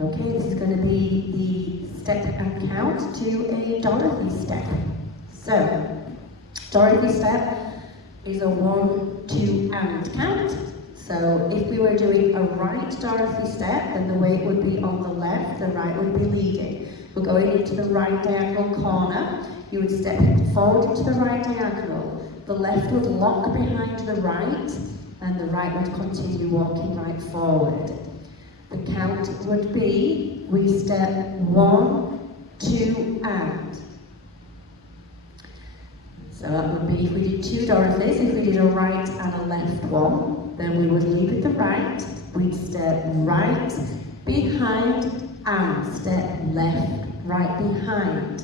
Okay, this is going to be the step and count to a Dorothy step. So, Dorothy step is a 1, 2, and count. So if we were doing a right Dorothy step, then the weight would be on the left, the right would be leading. We're going into the right diagonal corner. You would step forward into the right diagonal. The left would lock behind the right, and the right would continue walking right forward. The count would be, we step 1, 2, and. So that would be, if we did 2 Dorothys, if we did a right and a left one, then we would lead with the right, we'd step right, behind, and step left, right behind.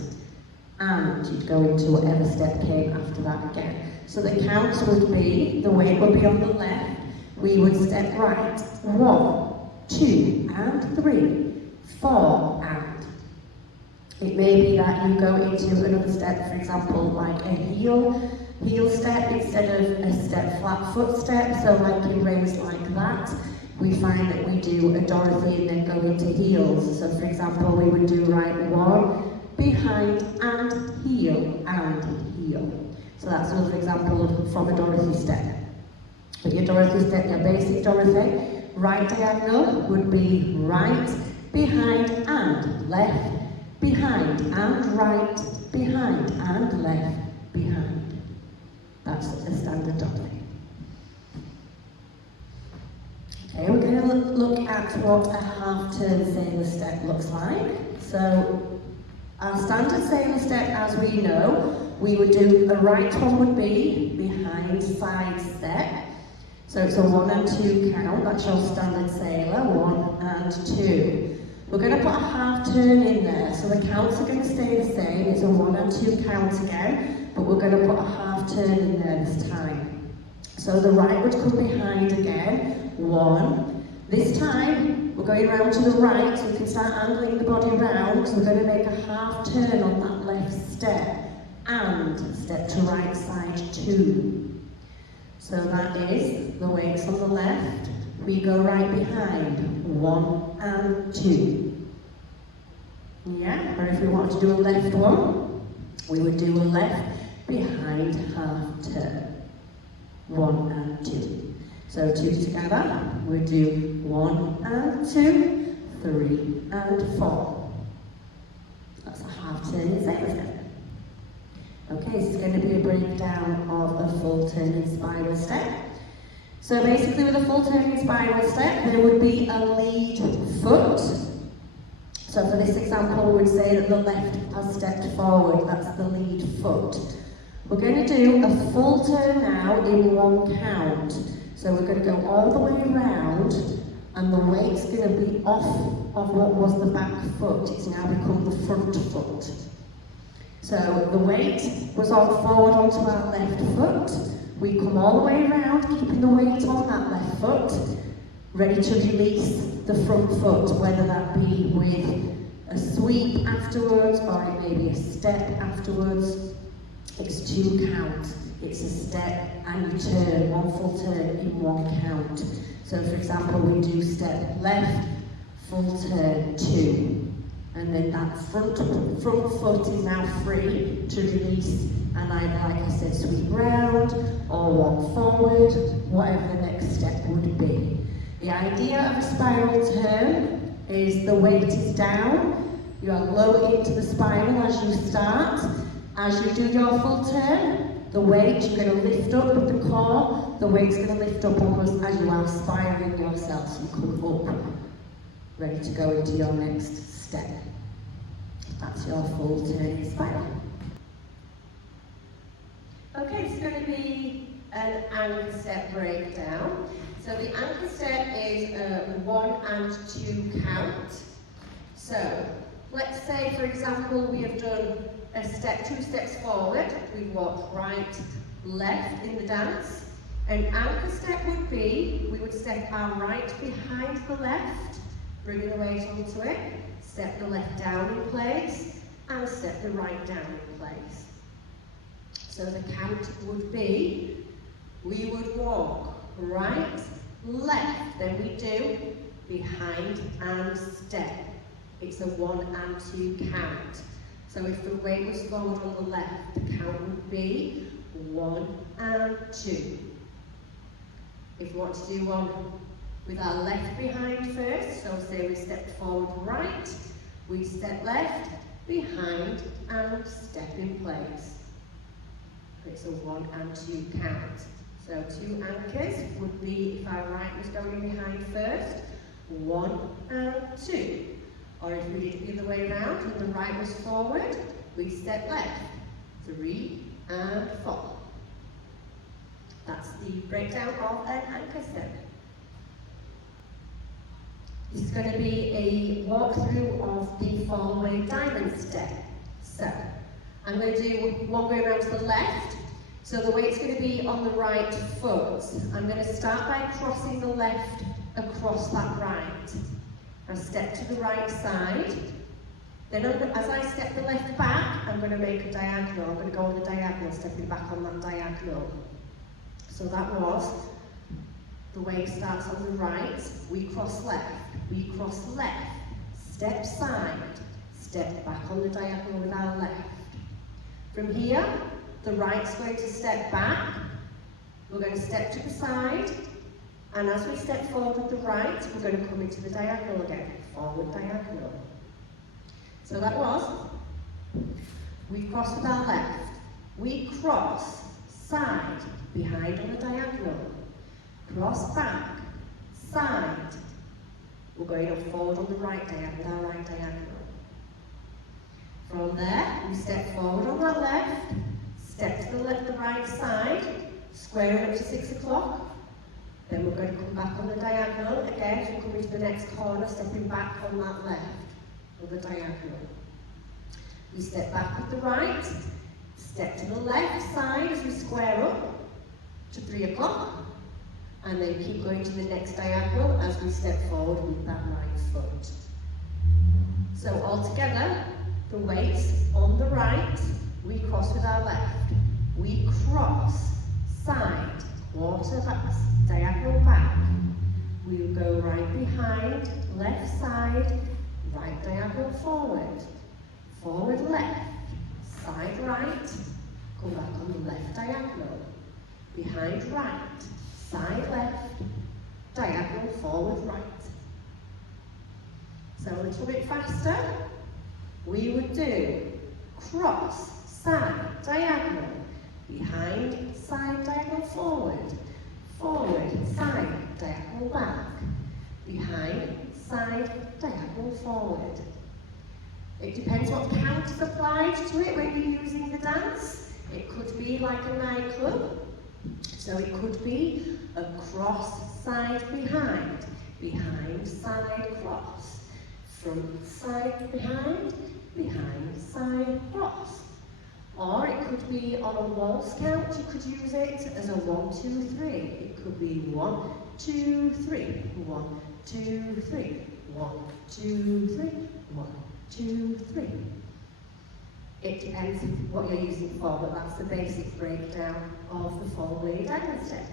And you'd go into whatever step came after that again. So the counts would be, the weight would be on the left, we would step right, 1, 2, and 3, 4, and. It may be that you go into another step, for example, like a heel step instead of a step flat foot step. So like in rows like that, we find that we do a Dorothy and then go into heels. So for example, we would do right 1, behind, and heel. So that's another example from a Dorothy step. But your Dorothy step, your basic Dorothy, right diagonal would be right, behind, and left, behind, and right, behind, and left, behind. That's a standard Dorothy. Okay, we're going to look at what a half-turn sailor step looks like. So, our standard sailor step, as we know, we would do, a right one would be behind side step. So it's a 1 and 2 count, that's your standard sailor, 1 and 2. We're going to put a half turn in there, so the counts are going to stay the same. It's a 1 and 2 count again, but we're going to put a half turn in there this time. So the right would come behind again, 1. This time, we're going round to the right, so we can start angling the body round. So we're going to make a half turn on that left step, and step to right side 2. So that is the weights on the left. We go right behind, 1 and 2. Yeah, or if we want to do a left one, we would do a left behind half turn, 1 and 2. So 2 together, we do 1 and 2, 3 and 4. That's a half turn in sailor step. Okay, this is going to be a breakdown of a full turning spiral step. So basically with a full turning spiral step, there would be a lead foot. So for this example, we would say that the left has stepped forward, that's the lead foot. We're going to do a full turn now in 1 count. So we're going to go all the way around, and the weight's going to be off of what was the back foot. It's now become the front foot. So the weight was all forward onto our left foot. We come all the way around, keeping the weight on that left foot, ready to release the front foot, whether that be with a sweep afterwards, or it may be a step afterwards. It's 2 counts. It's a step and you turn, 1 full turn in 1 count. So for example, we do step left, full turn 2. And then that front foot is now free to release, and either, like I said, sweep round or walk forward, whatever the next step would be. The idea of a spiral turn is the weight is down, you are low into the spiral as you start. As you do your full turn, the weight, you're going to lift up with the core, the weight's going to lift up almost as you are spiraling yourself, so you come up, ready to go into your next step. That's your full turning spiral. Okay, it's going to be an anchor step breakdown. So the anchor step is a 1 and 2 count. So let's say, for example, we have done a step, 2 steps forward. We've walked right, left in the dance. An anchor step would be, we would step our right behind the left, bringing the weight onto it, step the left down in place, and step the right down in place. So the count would be, we would walk right, left. Then we do behind and step. It's a 1 and 2 count. So if the weight was forward on the left, the count would be 1 and 2. If we want to do one with our left behind first, so say we step forward right, we step left, behind and step in place. It's a 1 and 2 count. So 2 anchors would be, if our right was going behind first, 1 and 2. Or if we did it the other way around and the right was forward, we step left, 3 and 4. That's the breakdown of an anchor step. This is going to be a walkthrough of the Fallaway Diamond step. So, I'm going to do one going around to the left. So the weight's going to be on the right foot. I'm going to start by crossing the left across that right. I'll step to the right side. Then as I step the left back, I'm going to make a diagonal. I'm going to go on the diagonal, stepping back on that diagonal. So that was, the weight starts on the right, we cross left, step side, step back on the diagonal with our left. From here, the right's going to step back, we're going to step to the side, and as we step forward with the right, we're going to come into the diagonal again, forward diagonal. So that was, we cross with our left, we cross, side, behind on the diagonal, cross back, side, we're going up forward on the right diagonal with our right diagonal. From there, we step forward on that left, step to the right side, square it up to 6 o'clock. Then we're going to come back on the diagonal again as we come into the next corner, stepping back on that left of the diagonal. We step back with the right, step to the left side as we square up to 3 o'clock, and then keep going to the next diagonal as we step forward with that right foot. So altogether, the weight's on the right, we cross with our left, we cross, side, quarter back, diagonal back, we go right behind, left side, right diagonal forward, forward left, side right, go back on the left diagonal, behind right, side left, diagonal forward right. So a little bit faster, we would do cross, side, diagonal, behind, side, diagonal forward, forward, side, diagonal back, behind, side, diagonal forward. It depends what count is applied to it when you're using the dance. It could be like a nightclub. So it could be a cross, side, behind, side, cross, front, side, behind, side, cross. Or it could be on a waltz count, you could use it as a 1, 2, 3. It could be 1, 2, 3, 1, 2, 3, 1, 2, 3, 1, 2, 3. It depends what you're using for, but that's the basic breakdown of the Fallaway Diamond step.